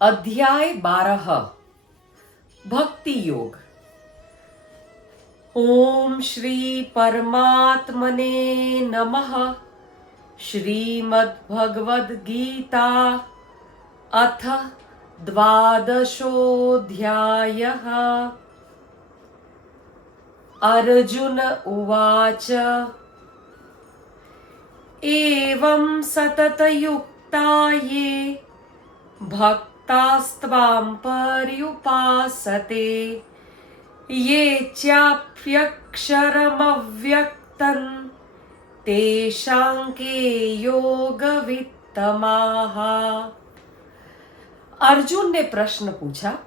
अध्याय 12 भक्ति योग। ओम श्री परमात्मने नमः। श्रीमद्भगवद गीता अथ द्वादशोऽध्यायः। अर्जुन उवाच एवं सततयुक्ता ये भक्तास्त्वां पर्युपासते ये चाप्यक्षरमव्यक्तं तेषां के योगवित्तमाः। अर्जुन ने प्रश्न पूछा,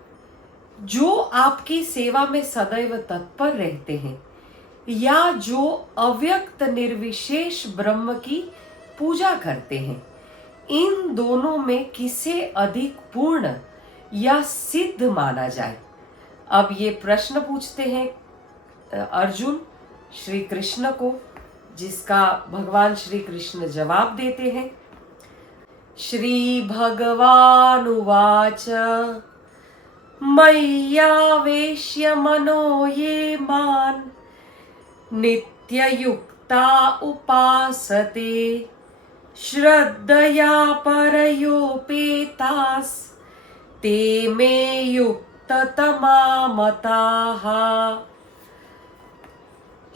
जो आपकी सेवा में सदैव तत्पर रहते हैं या जो अव्यक्त निर्विशेष ब्रह्म की पूजा करते हैं, इन दोनों में किसे अधिक पूर्ण या सिद्ध माना जाए। अब ये प्रश्न पूछते हैं अर्जुन श्री कृष्ण को, जिसका भगवान श्री कृष्ण जवाब देते हैं। श्री भगवान उवाच मय्यावेश्य मनो ये मान् नित्ययुक्ता उपासते श्रद्धया परयोपेतास् ते मे युक्ततमा मताः।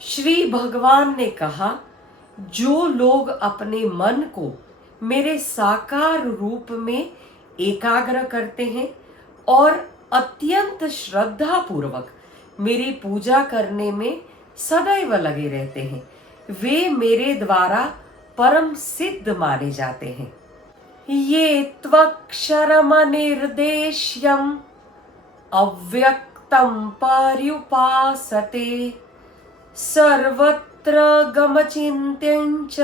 श्री भगवान ने कहा, जो लोग अपने मन को मेरे साकार रूप में एकाग्र करते हैं और अत्यंत श्रद्धा पूर्वक मेरी पूजा करने में सदैव लगे रहते हैं, वे मेरे द्वारा परम सिद्ध माने जाते हैं। ये त्वक्षरमनिर्देश्यम् अव्यक्तं पर्युपासते सर्वत्र गमचिन्त्यं च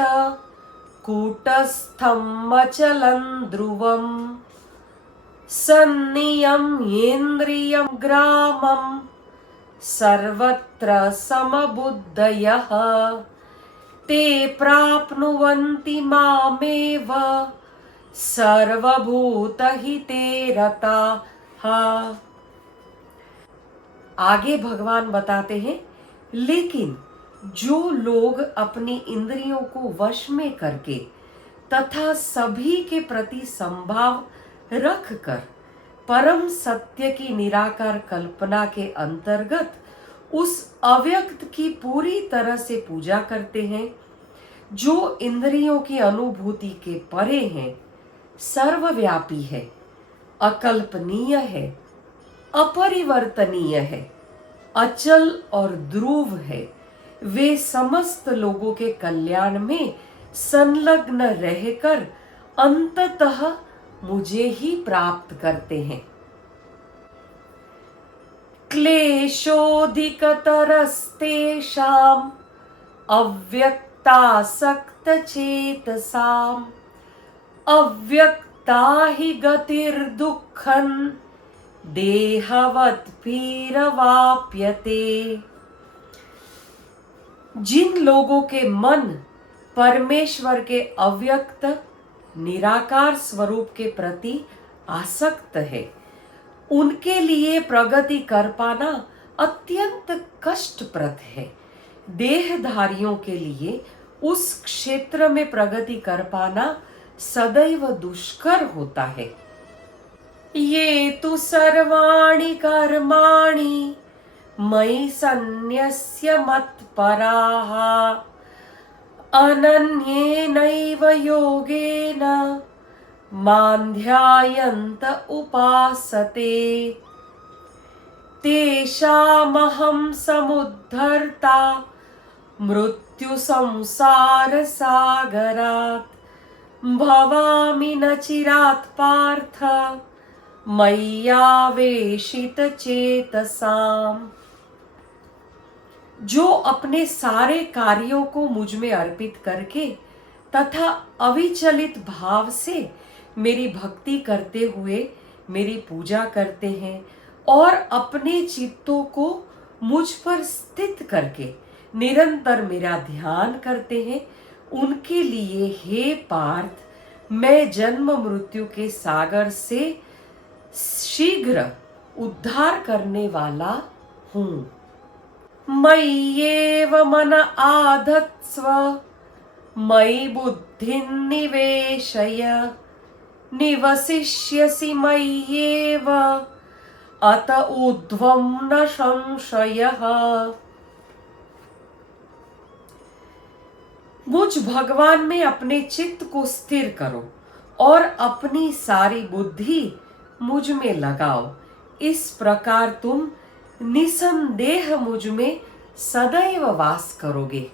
कूटस्थम् अचलं ध्रुवम् सन्नियम्येन्द्रियं ग्रामं सर्वत्र समबुद्धयः ते प्राप्नुवन्ति मामेव सर्वभूतहिते रताः। आगे भगवान बताते हैं, लेकिन जो लोग अपनी इंद्रियों को वश में करके तथा सभी के प्रति संभाव रखकर परम सत्य की निराकार कल्पना के अंतर्गत उस अव्यक्त की पूरी तरह से पूजा करते हैं, जो इंद्रियों की अनुभूति के परे हैं, सर्वव्यापी है, अकल्पनीय है, अपरिवर्तनीय है, अचल और ध्रुव है, वे समस्त लोगों के कल्याण में संलग्न रहकर अंततः मुझे ही प्राप्त करते हैं। क्लेशोऽधिकतरस्तेषाम् अव्यक्तासक्तचेतसाम् अव्यक्ता हि गतिर्दुःखं देहवत्पीरवाप्यते। जिन लोगों के मन परमेश्वर के अव्यक्त निराकार स्वरूप के प्रति आसक्त है, उनके लिए प्रगति कर पाना अत्यंत कष्टप्रद है। देहधारियों के लिए उस क्षेत्र में प्रगति कर पाना सदैव दुष्कर होता है। ये तु सर्वाणि कर्माणि मयि सन्न्यस्य मत्पराः अनन्येनैव योगेन मां ध्यायन्त उपासते तेषामहं समुद्धर्ता मृत्युसंसारसागरात् भवामि न चिरात् पार्थ मय्यावेशितचेतसाम्। जो अपने सारे कार्यों को मुझ में अर्पित करके तथा अविचलित भाव से मेरी भक्ति करते हुए मेरी पूजा करते हैं और अपने चित्तों को मुझ पर स्थित करके निरंतर मेरा ध्यान करते हैं, उनके लिए हे पार्थ मैं जन्म मृत्यु के सागर से शीघ्र उद्धार करने वाला हूँ। मय्येव मन आधत्स्व मयि बुद्धिं निवेशय निवसिष्यसि मय्येव अत ऊर्ध्वं न संशयः। मुझ भगवान में अपने चित्त को स्थिर करो और अपनी सारी बुद्धि मुझ में लगाओ। इस प्रकार तुम निसंदेह मुझ में सदैव वास करोगे।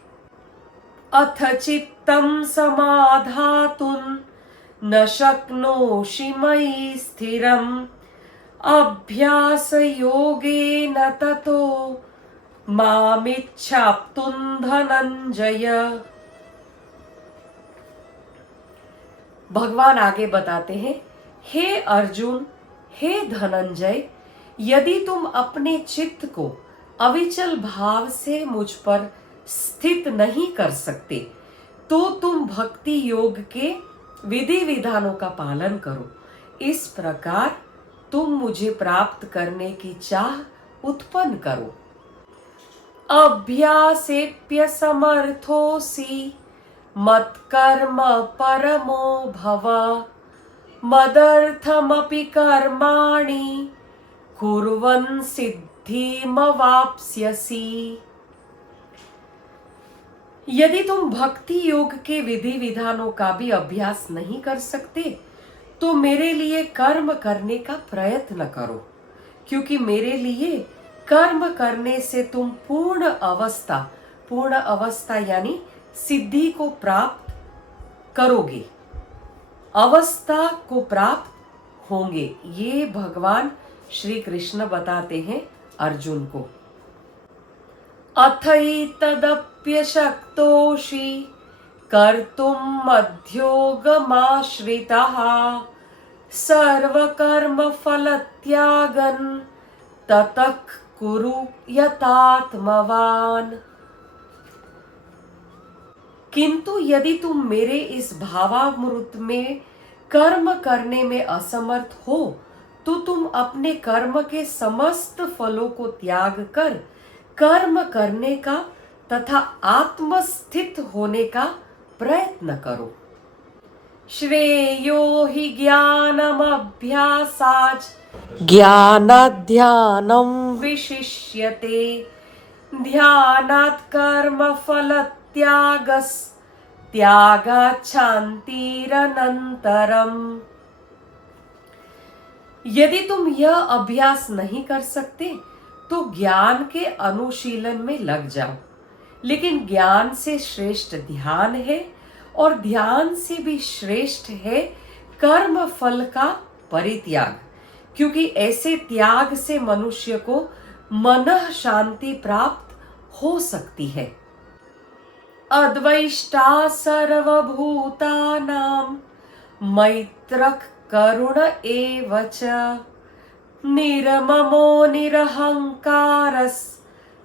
अथ चित्तं समाधातुं न शक्नोषि मयि स्थिरम् अभ्यास योगेन ततो मामिच्छाप्तुं धनंजय। भगवान आगे बताते हैं, हे अर्जुन, हे धनंजय, यदि तुम अपने चित्त को अविचल भाव से मुझ पर स्थित नहीं कर सकते तो तुम भक्ति योग के विधि विधानों का पालन करो। इस प्रकार तुम मुझे प्राप्त करने की चाह उत्पन्न करो। अभ्यासेप्य समर्थोऽसि मत्कर्म परमो भव मदर्थमपि कर्माणि कुर्वन् सिद्धिमवाप्स्यसि। यदि तुम भक्ति योग के विधि विधानों का भी अभ्यास नहीं कर सकते तो मेरे लिए कर्म करने का प्रयत्न करो, क्योंकि मेरे लिए कर्म करने से तुम पूर्ण अवस्था यानी सिद्धि को प्राप्त करोगे, अवस्था को प्राप्त होंगे। ये भगवान श्री कृष्ण बताते हैं अर्जुन को। अथैतदप्यशक्तोषि कर्तुं मध्योगमाश्रितः सर्वकर्मफलत्यागं ततः कुरु यतात्मवान्। किंतु यदि तुम मेरे इस भावामृत में कर्म करने में असमर्थ हो तो तुम अपने कर्म के समस्त फलों को त्याग कर कर्म करने का तथा आत्मस्थित होने का प्रयत्न करो। श्रेयो हि ज्ञानमभ्यासाच् ज्ञानाध्यानं विशिष्यते ध्यानात् कर्मफलत्यागात् शान्तिरनन्तरम्। यदि तुम यह अभ्यास नहीं कर सकते तो ज्ञान के अनुशीलन में लग जाओ, लेकिन ज्ञान से श्रेष्ठ ध्यान है और ध्यान से भी श्रेष्ठ है कर्म फल का परित्याग, क्योंकि ऐसे त्याग से मनुष्य को मनः शांति प्राप्त हो सकती है। अद्वैष्टा सर्वभूतानां मैत्रः करुण एव च निर्ममो निरहंकारः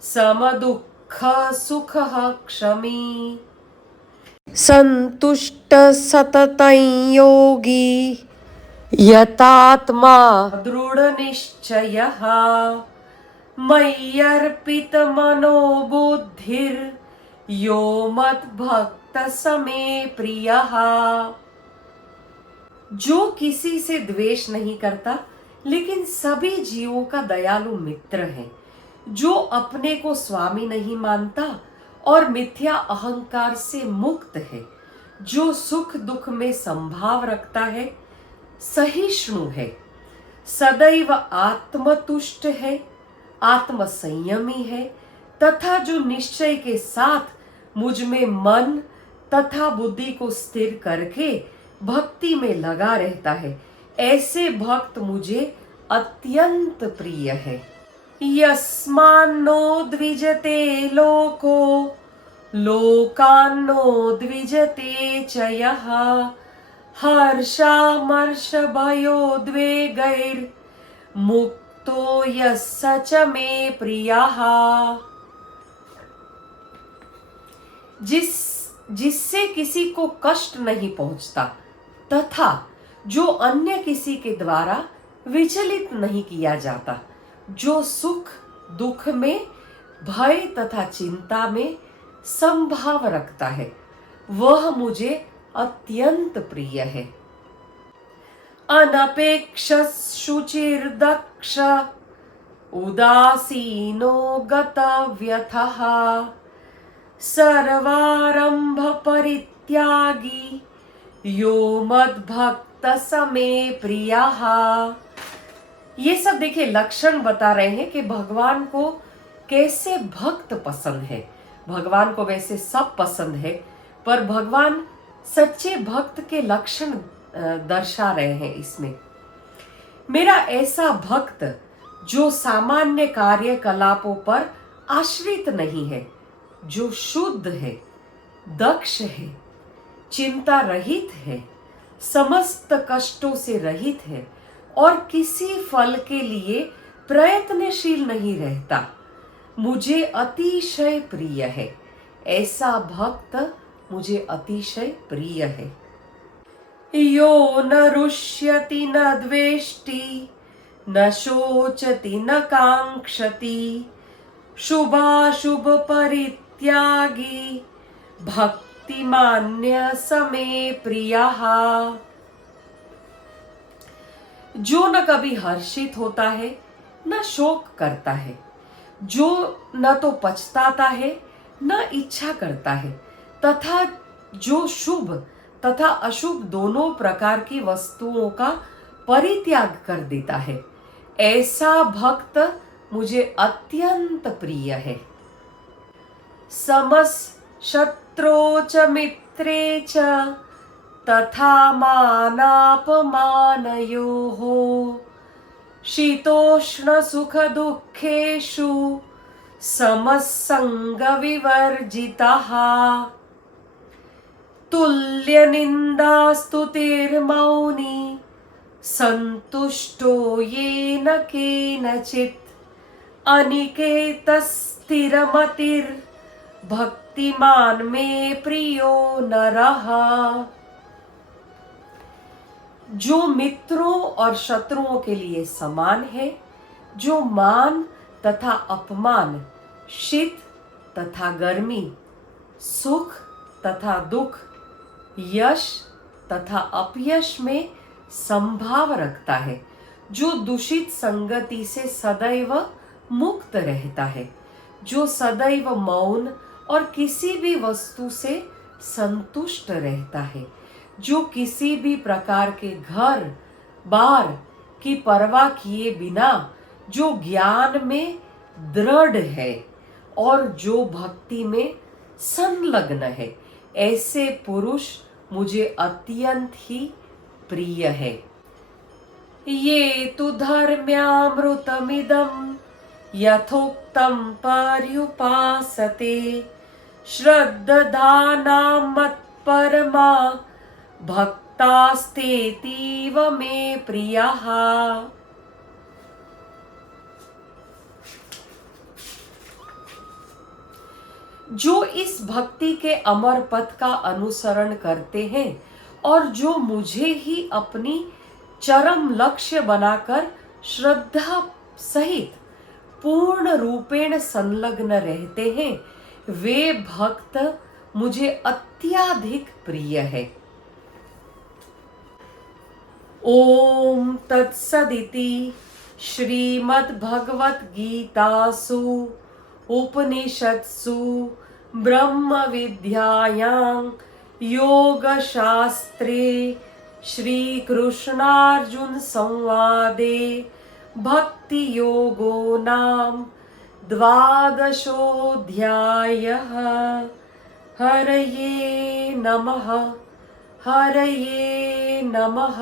समदुःख सुखः क्षमी संतुष्ट सततं योगी यतात्मा दृढ़ निश्चयः मय्यर्पित मनो बुद्धिर यो मद्भक्त समे प्रियः। जो किसी से द्वेष नहीं करता लेकिन सभी जीवों का दयालु मित्र है, जो अपने को स्वामी नहीं मानता और मिथ्या अहंकार से मुक्त है, जो सुख दुख में संभाव रखता है, सहिष्णु है, सदैव आत्मतुष्ट है, आत्म संयमी है तथा जो निश्चय के साथ मुझ में मन तथा बुद्धि को स्थिर करके भक्ति में लगा रहता है, ऐसे भक्त मुझे अत्यंत प्रिय है। यस्मान्नो द्विजते लोको लोकान्नो द्विजते च यः हर्षामर्ष भयोद्वेगैर् मुक्तो यस्य च मे प्रियः। जिससे किसी को कष्ट नहीं पहुंचता तथा जो अन्य किसी के द्वारा विचलित नहीं किया जाता, जो सुख दुख में, भय तथा चिंता में संभाव रखता है, वह मुझे अत्यंत प्रिय है। अनपेक्ष शुचिर्दक्ष उदासीनो गतव्यथः सर्वारंभ परित्यागी यो मद्भक्त समे प्रियः। ये सब देखिए लक्षण बता रहे हैं कि भगवान को कैसे भक्त पसंद है। भगवान को वैसे सब पसंद है, पर भगवान सच्चे भक्त के लक्षण दर्शा रहे हैं इसमें। मेरा ऐसा भक्त जो सामान्य कार्यकलापों पर आश्रित नहीं है, जो शुद्ध है, दक्ष है, चिंता रहित है, समस्त कष्टों से रहित है और किसी फल के लिए प्रयत्नशील नहीं रहता, मुझे अतिशय प्रिय है। ऐसा भक्त मुझे अतिशय प्रिय है। यो न रुष्यति न द्वेष्टि न शोचति न कांक्षति शुभाशुभ परित्यागी भक्तिमान्य समे प्रियः। जो न कभी हर्षित होता है न शोक करता है, जो न तो पछताता है न इच्छा करता है, तथा जो शुभ तथा अशुभ दोनों प्रकार की वस्तुओं का परित्याग कर देता है, ऐसा भक्त मुझे अत्यंत प्रिय है। समस शत्रो च मित्रे च तथा मानापमानयोः शीतोष्ण सुख दुःखेषु समसंग विवर्जितः तुल्य निंदा स्तुतिर्मौनी संतुष्टो येन केनचित् अनिकेत स्थिरमतिर् भक्तिमान में प्रियो नरः। जो मित्रों और शत्रुओं के लिए समान है, जो मान तथा अपमान, शीत तथा गर्मी, सुख तथा दुख, यश तथा अपयश में संभाव रखता है, जो दूषित संगति से सदैव मुक्त रहता है, जो सदैव मौन और किसी भी वस्तु से संतुष्ट रहता है, जो किसी भी प्रकार के घर बार की परवाह किए बिना जो ज्ञान में दृढ़ है और जो भक्ति में संलग्न है, ऐसे पुरुष मुझे अत्यंत ही प्रिय है। ये तु धर्म्यामृतमिदं यथोक्तं पर्युपासते श्रद्धानां मत्परमा भक्तास्तेतीव मे प्रियः। जो इस भक्ति के अमर पथ का अनुसरण करते हैं और जो मुझे ही अपनी चरम लक्ष्य बनाकर श्रद्धा सहित पूर्ण रूपेण संलग्न रहते हैं, वे भक्त मुझे अत्यधिक प्रिय है। ओम तत्सदिति श्रीमद्भगवद्गीतासु उपनिषत्सु ब्रह्म विद्यायां योगशास्त्रे श्री कृष्णार्जुन संवादे भक्ति योगो नाम 12ोऽध्यायः। हरये नमः। हरये नमः।